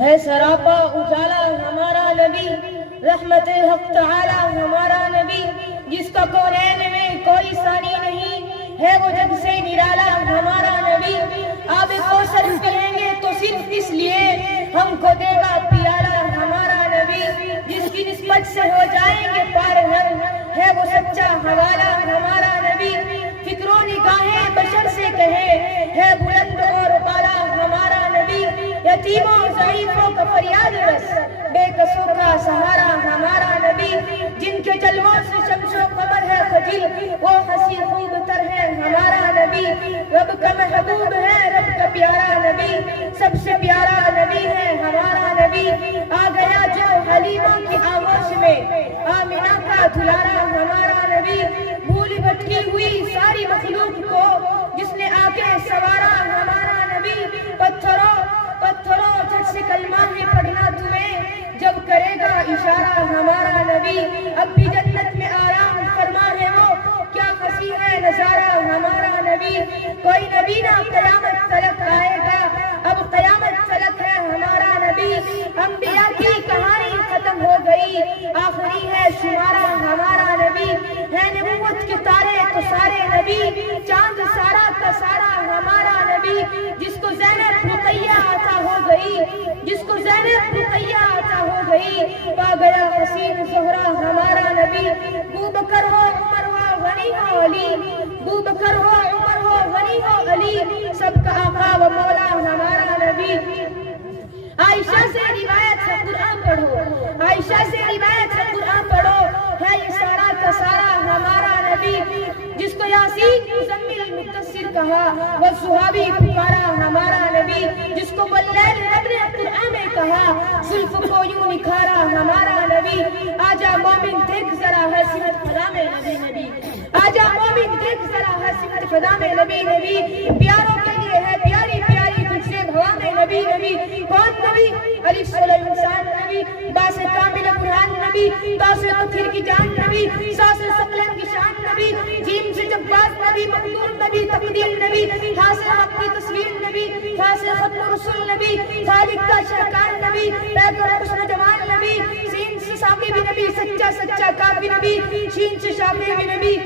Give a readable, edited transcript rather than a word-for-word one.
ہے سراپا اجالا ہمارا نبی، رحمت حق تعالی ہمارا نبی، جس کا کونین میں کوئی ثانی نہیں، ہے وہ جگ سے نرالا ہمارا نبی۔ آب کوثر پئیں گے تو صرف اس لیے ہم کو دے گا پیالہ ہمارا نبی، جس کی نسبت سے ہو جائیں گے پار ہم، ہے وہ سچا حوالہ ہمارا نبی۔ فکر و نگاہیں بشر سے کہے ہے بلند اور بالا ہمارا نبی، یتیموں ضعیفوں کا فریاد رس، بے کسوں کا سہارا ہمارا نبی، جن کے جلووں سے شمس و قمر ہے خجل، وہ ہنسی خوب تر ہے ہمارا نبی۔ رب کا محبوب ہے رب کا پیارا نبی، سب سے پیارا نبی ہے ہمارا نبی۔ آ گیا جو حلیموں کی آغوش میں، آمنہ کا دلارا ہمارا نبی، بھول بھٹکی ہوئی ساری مخلوق کو جس نے آ کے سوارا ہمارا نبی۔ پتھروں جھٹ سے کلمہ ہے پڑھنا تمہیں، جب کرے گا اشارہ ہمارا نبی، اب بھی جنت میں آرام فرما ہے وہ، کیا خوشی ہے نظارہ ہمارا نبی۔ کوئی نبی نہ قیامت تلک آئے گا، اب قیامت تلک ہے ہمارا نبی، انبیاء کی کہانی ختم ہو گئی، آخری ہے شمارہ ہمارا نبی، ہے نبوت کے تارے تو سارے نبی، چاند سارا کا سارا ہمارا نبی، جس کو زینب رقیہ عطا ہو گئی، جس کو زینب رقیہ عطا ہو گئی، پا گیا حسین زہرا ہمارا نبی۔ ابو بکر ہو عمر ہو غنی ہو علی، ابو بکر ہو عمر ہو غنی ہو علی، سب کا آقا و مولا ہمارا نبی۔ عائشہ سے روایت ہے قرآن پڑھو، عائشہ سے روایت ہے قرآن پڑھو، ہے یہ سارا کا سارا ہمارا نبی، جس کو یاسین مزمل مدثر کہا، وہ صحابی پکارا ہمارا نبی، جس کو واللیل رب نے قرآن میں کہا، زلف کو یوں نکھارا ہمارا نبی۔ آجا مومن دیکھ ذرا ہے صفت خدا میں نبی نبی، آجا مومن دیکھ ذرا ہے صفت خدا میں نبی نبی، پیاروں کے لیے ہے پیاری پیاری تجھ سے بھوا میں نبی نبی۔ کون نبی؟ علی صلی انسان نبی، باس کامل قرآن نبی، باس تطہیر کی جان نبی، ساس ثقلین کی شان نبی، جیم سے جباز نبی، مقدور نبی، تقدیر نبی، حاصل حق کی تصویر نبی، حاصل ختم رسول نبی، خالق کا شہکان نبی، پیکر حسن جمال نبی، سین سے ساقی بھی نبی، سچا سچا کافی نبی، شین سے شافی بھی نبی۔